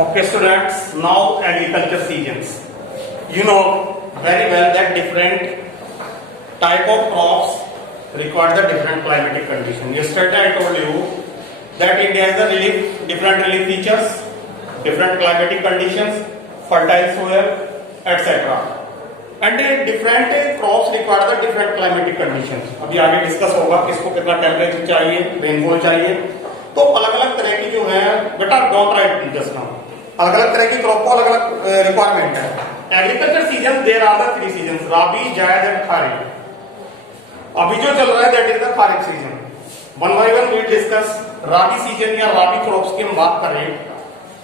Okay, students, now agriculture seasons. You know very well that different type of crops require the different climatic condition. Yesterday I told you that India has the different relief features, different climatic conditions, fertile soil, etc. And different crops require the different climatic conditions. अभी आगे discuss होगा किसको कितना temperature चाहिए, rainfall चाहिए. तो अलग अलग तरह की जो है बेटा डोंट राइट जस्ट नाउ, अलग अलग तरह की क्रॉप को अलग अलग रिक्वायरमेंट है. Agriculture season there are the 3 season, rabi, zaid and kharif. अभी जो चल रहा है that is the kharif season. One by one we discuss. Rabi season या राबी क्रॉप्स की हम बात करें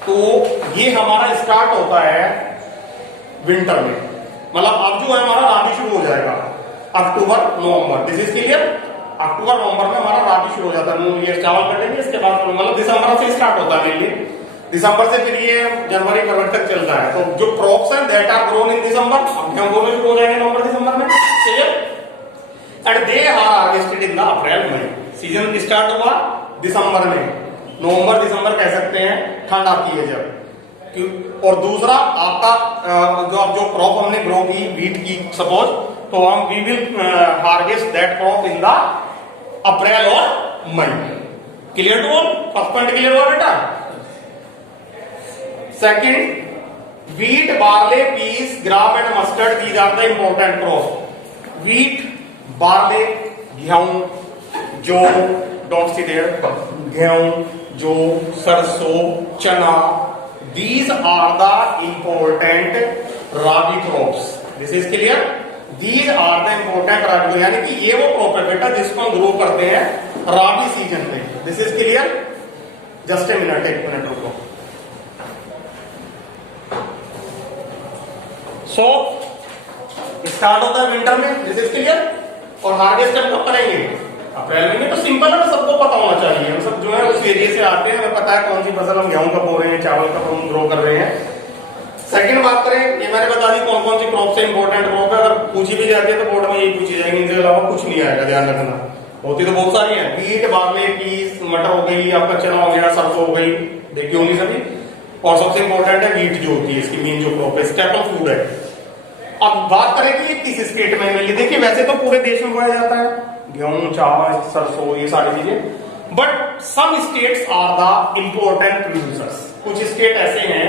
तो ये हमारा स्टार्ट होता है विंटर में, मतलब अब जो है हमारा राबी शुरू हो जाएगा अक्टूबर नवंबर. This is clear. अक्टूबर नवंबर में हमारा राबी शुरू हो जाता है. ये चावल कटेंगे, इसके बाद मतलब दिसंबर से स्टार्ट होता है मेनली. दिसंबर से फिर ये जनवरी फरवरी तक चलता है. तो जो क्रॉप्स हैं that are grown in December, हम बोले शुरू हो जाएंगे नवंबर दिसंबर में. And they are harvested in the April May. Season start हुआ दिसंबर में, नवंबर दिसंबर कह सकते हैं, ठंड आती है जब. और दूसरा आपका जो क्रॉप हमने ग्रो की व्हीट की सपोज, तो हम we will harvest that crop in the April और मई. Clear to all? First point clear हुआ बेटा. Second, wheat, barley, peas, gram and mustard, these are the important crops. Wheat, barley, गेहूं, जौ, don't see there, गेहूं, जौ, सरसों, चना, these are the important rabi crops. This is clear? These are the important rabi, यानी कि ये वो क्रॉप है बेटा जिसको हम ग्रो करते हैं राबी सीजन में. This is clear? Just a minute, एक मिनट रुको. सो स्टार्ट होता है विंटर में, दिस इज क्लियर. और हार्वेस्ट हम कब करेंगे? अप्रैल में. तो सिंपल है, सबको पता होना चाहिए. हम सब जो है उस एरिया से आते हैं, हमें पता है कौन सी फसल हम गेहूं कब बो रहे हैं, चावल कब हम ग्रो कर रहे हैं. सेकंड बात करें, ये मैंने बता दी कौन कौन सी क्रॉप से इंपॉर्टेंट क्रॉप है. अगर पूछी भी जाती है तो बोर्ड में यही पूछी जाएगी, इनके अलावा कुछ नहीं आएगा, ध्यान रखना. होती तो बहुत सारी है. व्हीट, बार्ले, पीस, मटर हो गई, आपका चना हो गया, सरसों हो गई, देखी होंगी सभी. और सबसे इंपॉर्टेंट है व्हीट जो होती है, इसकी मेन जो क्रॉप है, स्टेपल फूड है. अब बात करें कि किस स्टेट में मिली. देखिए वैसे तो पूरे देश में बोया जाता है गेहूं, चावल, सरसों, ये सारी चीजें, but some states are the important producers. कुछ स्टेट ऐसे हैं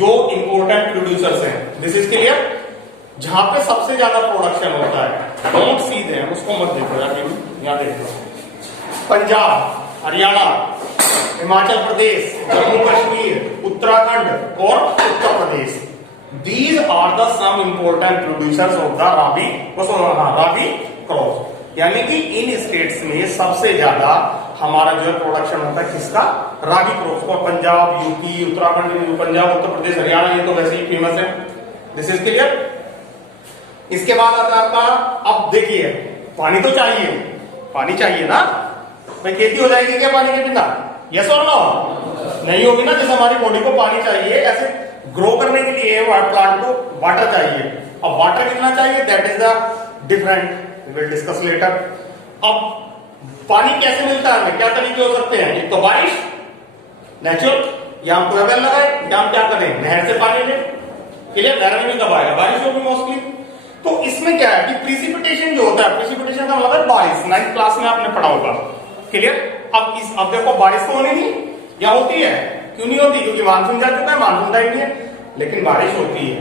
जो इंपोर्टेंट प्रोड्यूसर्स हैं. This is clear. जहां पे सबसे ज्यादा प्रोडक्शन होता है, डोंट सी देम, उसको मत देखो यार, यहां देखो. पंजाब, हरियाणा, हिमाचल प्रदेश, जम्मू कश्मीर, उत्तराखंड और Uttar Pradesh. These are the some important producers of the rabi crops. यानी कि इन स्टेट्स में सबसे ज्यादा हमारा जो है प्रोडक्शन होता है किसका? राबी क्रॉप्स को. पंजाब, यूपी, उत्तराखंड, पंजाब, उत्तर प्रदेश, हरियाणा, ये तो वैसे ही फेमस है. This is clear. इसके बाद आता है आपका, अब देखिए पानी तो चाहिए, पानी चाहिए ना भाई. खेती हो जाएगी क्या पानी के बिना? यस और नो? नहीं होगी ना. जैसे हमारी बॉडी को पानी चाहिए, ऐसे ग्रो करने के लिए प्लांट को वाटर चाहिए. अब वाटर कितना चाहिए, that is the different, we will discuss later. अब पानी कैसे मिलता है, क्या तरीके हो सकते हैं? एक तो बारिश नेचुरल, या हम ट्यूबवेल लगाए, या हम क्या करें नहर से पानी लें. क्लियर. नहर में भी कब आएगा? बारिश होगी मोस्टली. तो इसमें क्या है कि प्रिसिपिटेशन जो होता है, प्रिसिपिटेशन का मतलब है बारिश. 9th क्लास में आपने पढ़ा होगा. क्लियर. अब देखो बारिश तो होनी नहीं, या होती है? क्यों नहीं होती? क्योंकि मानसून जा चुका है, मानसून टाइम है, लेकिन बारिश होती है.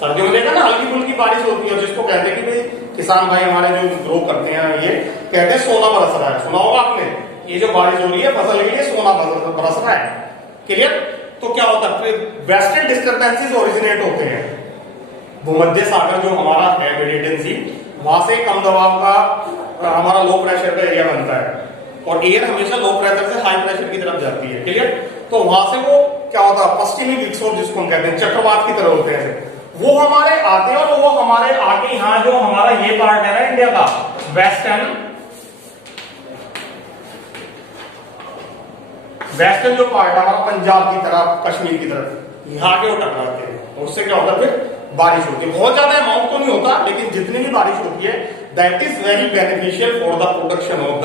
सर्दियों में देखा ना हल्की फुल्की बारिश होती है. और जिसको कहते हैं कि भाई किसान भाई हमारे जो ग्रो करते हैं, ये कहते हैं सोना बरस रहा है. सुना होगा आपने, ये जो बारिश हो रही है फसल के लिए सोना बरस रहा है. क्लियर. तो क्या होता है, वेस्टर्न डिस्टर्बेंसेस ओरिजिनेट होते हैं. भूमध्य सागर जो हमारा है मेडिटेरियन सी, वहां से कम दबाव का हमारा लो प्रेशर का एरिया बनता है. और एयर हमेशा लो प्रेशर से हाई प्रेशर की तरफ जाती है. क्लियर. तो वहां से वो क्या होता है, पश्चिमी विक्षोभ जिसको हम कहते हैं, चक्रवात की तरह होते हैं, वो हमारे आते हैं. और वो हमारे आगे यहाँ जो हमारा ये पार्ट है ना इंडिया का, वेस्टर्न जो पार्ट है हमारा, पंजाब की तरफ, कश्मीर की तरफ, यहाँ के वो टकराते हैं. उससे क्या होता है, फिर बारिश होती है. बहुत ज्यादा अमाउंट तो नहीं होता, लेकिन जितनी भी बारिश होती है that is very beneficial for the production of the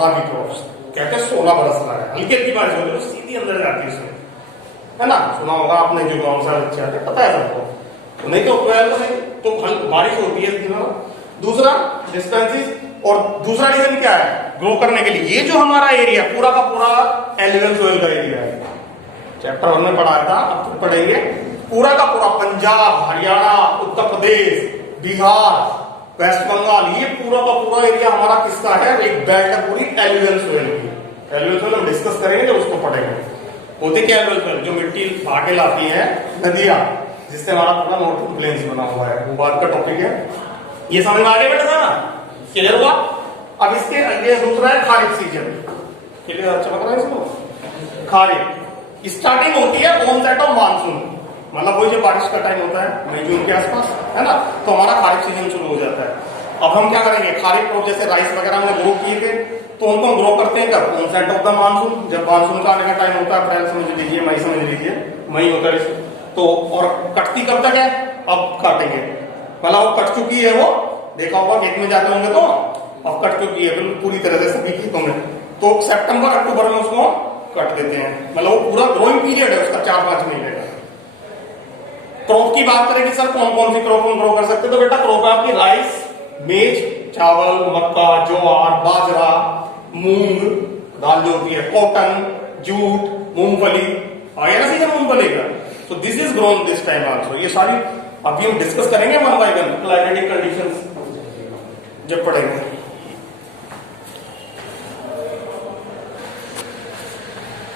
rabi crops. कहते हैं 16 बरस रहा है, हल्की हल्की बारिश होती है, सीधी अंदर जाती है उसमें. है ना, सुना होगा आपने, जो कौन सा अच्छा है पता है सबको, तो नहीं तो 12 में तो बारिश होती है इस दिनों में। दूसरा डिस्टेंसेस, और दूसरा रीजन क्या है ग्रो करने के लिए, ये जो हमारा एरिया पूरा का पूरा एलुवियल सोइल का एरिया है, चैप्टर 1 में पढ़ाया था, अब तो पढ़ेंगे पूरा का पूरा पंजाब, हरियाणा, उत्तर प्रदेश, बिहार, वेस्ट बंगाल, ये पूरा का पूरा एरिया हमारा किसका है, एक बेल्ट है पूरी एलुवियल सोइल की। एलुवियल सोइल हम डिस्कस करेंगे जब उसको पढ़ेंगे। होते क्या एलुवियल सोइल, जो मिट्टी भागे लाती है नदियां, जिससे हमारा पूरा नॉर्थन प्लेन्स बना हुआ है, वो बात का टॉपिक है। ये समझ में आगे बेटा था ना, क्लियर हुआ। अब इसके आगे दूसरा है खारिफ सीजन, क्लियर, अच्छा लग रहा है इसको। खारिफ स्टार्टिंग होती है ऑनसेट ऑफ मानसून, मतलब वही जो बारिश का टाइम होता है मई जून के आसपास, है ना, तो हमारा खारिफ सीजन शुरू हो जाता है। अब हम क्या करेंगे, खारिफ क्रॉप जैसे राइस वगैरह हमने ग्रो किए थे, तो उनको हम ग्रो करते हैं कब, ऑनसेट ऑफ द मानसून, जब मानसून का आने का टाइम होता है, अप्रैल समझ लीजिए, मई समझ लीजिए, मई होता है तो। और कटती कब तक है, अब काटेंगे, मतलब वो कट चुकी है, वो देखा होगा खेत में जाते होंगे तो अब कट चुकी है बिल्कुल पूरी तरह से सभी खेतों में, तो सितंबर अक्टूबर में उसको कट देते हैं, मतलब वो पूरा ग्रोइंग पीरियड है उसका 4-5 महीने का। क्रॉप की बात करें कि सर कौन कौन सी क्रॉप हम ग्रो कर सकते हैं, तो बेटा क्रॉप है आपकी राइस, मेज, चावल, मक्का, ज्वार, बाजरा, मूंग, दाल जो होती है, कॉटन, जूट, मूंगफली, आया ना सीजन मूंगफली का, so this is grown this time also। ये सारी अभी हम डिस्कस करेंगे one by one, climatic conditions जब पढ़ेंगे।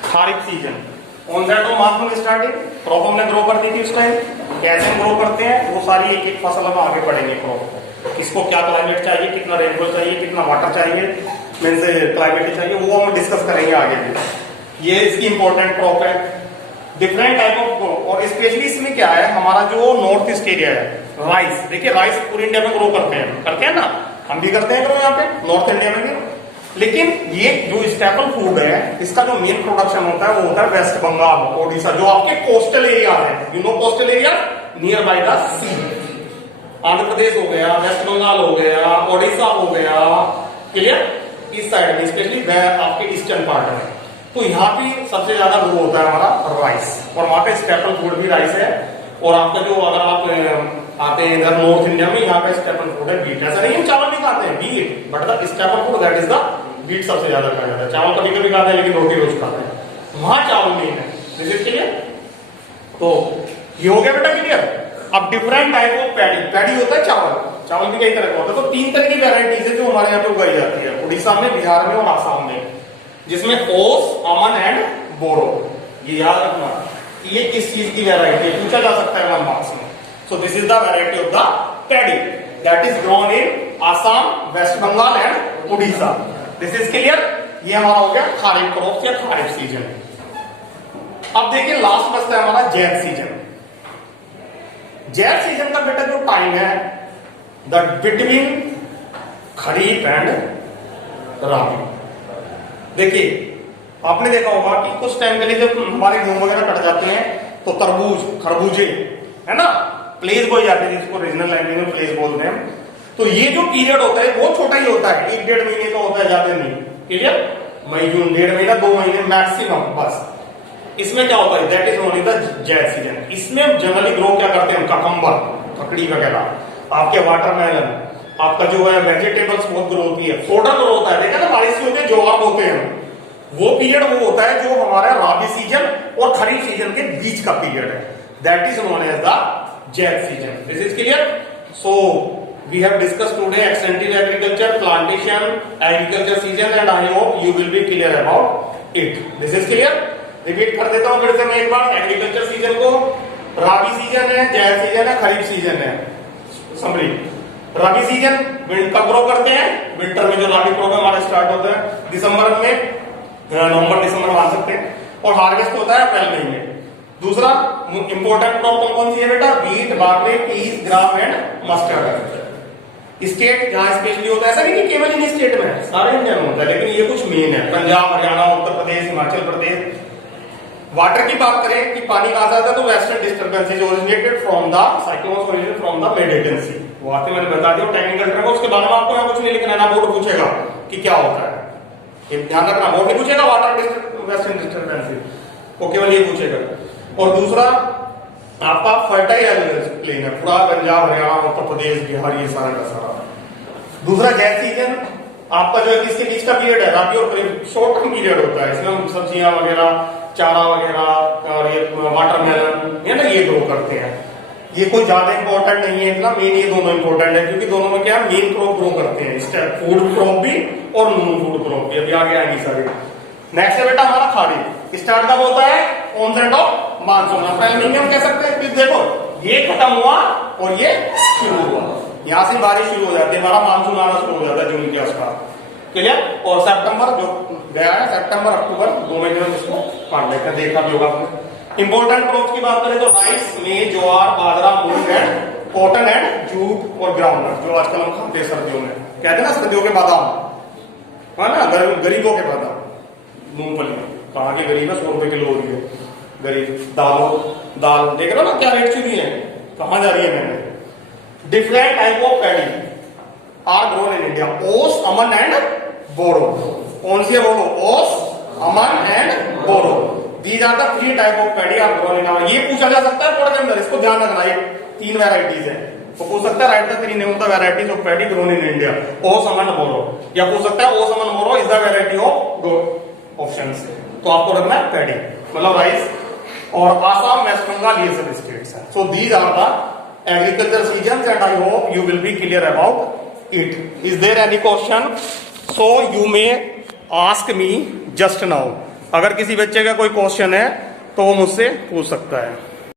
Kharif season onset of monsoon starting, crop हमने ग्रो कर दी थी उस टाइम, कैसे ग्रो करते हैं वो सारी एक एक फसल हम आगे पढ़ेंगे। क्रॉप किसको क्या क्लाइमेट चाहिए, कितना रेनफॉल चाहिए, कितना वाटर चाहिए, मीन से क्लाइमेट चाहिए, वो हम डिस्कस करेंगे आगे भी। ये इसकी इंपॉर्टेंट क्रॉप है, डिफरेंट टाइप ऑफ ग्रो, और स्पेशली इसमें क्या है, हमारा जो नॉर्थ ईस्ट एरिया है, राइस, देखिए राइस पूरे इंडिया में ग्रो करते हैं ना, हम भी करते हैं ग्रो यहाँ पे नॉर्थ इंडिया में भी, लेकिन ये जो स्टेपल फूड है, इसका जो मेन प्रोडक्शन होता है वो होता है वेस्ट बंगाल, ओडिशा, जो आपके कोस्टल एरिया है, you know coastal area near by the sea, Andhra Pradesh हो गया, वेस्ट बंगाल हो गया, ओडिशा हो गया, क्लियर, इस साइड में स्पेशली आपके ईस्टर्न पार्ट में, तो यहाँ पे सबसे ज्यादा ग्रो होता है हमारा राइस, और वहां पे स्टेपल फूड भी राइस है। और आपका जो अगर आप आते हैं इधर नॉर्थ इंडिया में, यहाँ पे स्टेपल फूड है बीट, ऐसा नहीं हम चावल नहीं खाते हैं, wheat, but the staple food that is the wheat सबसे ज्यादा खाया जाता है, चावल कभी कभी खाते हैं लेकिन रोटी रोज खाते हैं, वहां चावल नहीं है, दिस इज क्लियर। तो ये हो गया बेटा क्लियर। अब different type of paddy, paddy होता है चावल, चावल भी कई तरह का होता है, तो 3 तरह की वेराइटीज है जो हमारे यहाँ पे उगाई जाती है, उड़ीसा में, बिहार में और आसाम में, जिसमें ओस, अमन एंड बोरो। ये याद रखना ये किस चीज की वेराइटी है, पूछा जा सकता है 1 मार्क्स में। So this is the variety of the paddy that is grown in Assam, West Bengal and Orissa, this is clear. ये हमारा हो गया खारिफ क्रॉप या खारिफ सीजन। अब देखिए लास्ट बचता है हमारा जैद सीजन। जैद सीजन का बेटा जो टाइम है द बिटवीन खरीफ एंड राबी। देखिए आपने देखा होगा कि कुछ टाइम के लिए जब हमारे गेहूं वगैरह कट जाते हैं तो तरबूज, खरबूजे, है ना, प्लेस बोई जाती है, जिसको रीजनल लैंग्वेज में प्लेस बोलते हैं। तो ये जो पीरियड होता है बहुत छोटा ही होता है, 1-1.5 महीने का होता है, ज्यादा नहीं, क्लियर, मई जून 1.5 महीना 2 महीने मैक्सिमम बस। इसमें क्या होता है, that is only the zaid season. इसमें जनरली ग्रो क्या करते हैं, ककम्बर, ककड़ी वगैरह, आपके वाटरमेलन, आपका जो है वेजिटेबल्स बहुत ग्रो होती है, फोडर ग्रो होता है, देखा ना बारिश होते हैं, ज्वार होते हैं, वो पीरियड वो होता है जो हमारा राबी सीजन और खरीफ सीजन के बीच का पीरियड है, that is known as the zaid season. This is clear. So we have discussed today extensive agriculture, plantation, agriculture season, and I hope you will be clear about it. This is clear. Repeat कर देता हूं फिर से मैं एक बार, agriculture season को राबी season है, Zaid season है, खरीफ सीजन है। समरी, राबी सीजन कब ग्रो करते हैं, विंटर में जो राबी क्रॉप हमारा स्टार्ट होता है दिसंबर में, नवंबर दिसंबर मान सकते हैं, और हार्वेस्ट होता है अप्रैल मई में। दूसरा इंपोर्टेंट क्रॉप कौन सी है बेटा, व्हीट, बाजरे, peas, gram and mustard. State जहां स्पेशली होता है, ऐसा नहीं कि केवल इन स्टेट में, सारे इंडिया में होता है, लेकिन ये कुछ मेन है, पंजाब, हरियाणा, उत्तर प्रदेश, हिमाचल प्रदेश। वाटर की बात करें कि पानी कहां से आता है, तो western disturbances originated from the cyclones originated from the Mediterranean sea. वो आते मैंने बता दिया टेक्निकल टर्म, उसके बारे में आपको यहाँ कुछ नहीं लिखना है, ना बोर्ड पूछेगा कि क्या होता है, ये ध्यान रखना, बोर्ड नहीं पूछेगा वाटर वेस्टर्न डिस्टर्बेंसेज, वो केवल ये पूछेगा। और दूसरा आपका फर्टाइल प्लेन है, पूरा पंजाब हरियाणा उत्तर प्रदेश बिहार ये सारा का सारा। दूसरा जैट सीजन आपका जो है किसके बीच का पीरियड है, राबी और शॉर्ट टर्म पीरियड होता है, इसमें हम सब्जियां वगैरह, चारा वगैरह और ये वाटरमेलन है ना, ये ग्रो करते हैं। ये कोई ज्यादा इंपॉर्टेंट नहीं है इतना, मेन ये दोनों इंपॉर्टेंट है क्योंकि दोनों में क्या मेन क्रॉप ग्रो करते हैं, फूड क्रॉप भी और नॉन फूड क्रॉप भी। अभी आगे आएंगी सारे। नेक्स्ट है बेटा हमारा खाड़ी, स्टार्ट कब होता है, ऑनसेट ऑफ मानसून। अप्रैल में हम कह सकते हैं, देखो ये खत्म हुआ और ये शुरू हुआ, यहां से बारिश शुरू हो जाती है, हमारा मानसून आना शुरू हो जाता है जून के आसपास, क्लियर। और सितंबर जो गया है, सितंबर अक्टूबर 2 महीने में इसको काट लेकर देखा भी होगा आपने। इंपॉर्टेंट क्रॉप्स की बात करें तो राइस में ज्वार बाजरा मूंग एंड कॉटन एंड जूट और ग्राउंडनट, जो आजकल हम खाते हैं सर्दियों में, कहते हैं ना सर्दियों के बादाम, है ना, गरीबों के बादाम मूंगफली। कहाँ के गरीब है, 100 रुपए किलो हो रही है गरीब। दाल देख रहे हो ना क्या रेट चुनी है, कहाँ जा रही है मैंने। Different type of paddy are grown in India, aus aman and boro. कौन सी है बोलो, aus aman and boro. These are the 3 type of paddy are grown in India. ये पूछा जा सकता है बोर्ड के अंदर, इसको ध्यान रखना, ये 3 वैरायटीज है, तो पूछ सकता है write the 3 name of the varieties of paddy grown in India, aus aman boro, या पूछ सकता है aus aman boro is the variety of option से। तो आपको रखना है पैडी मतलब राइस, और आसाम वेस्ट बंगाल ये सब स्टेट्स हैं। So these are the agriculture seasons and I hope you will be clear about it. Is there any question, so you may ask me just now. अगर किसी बच्चे का कोई क्वेश्चन है तो वो मुझसे पूछ सकता है।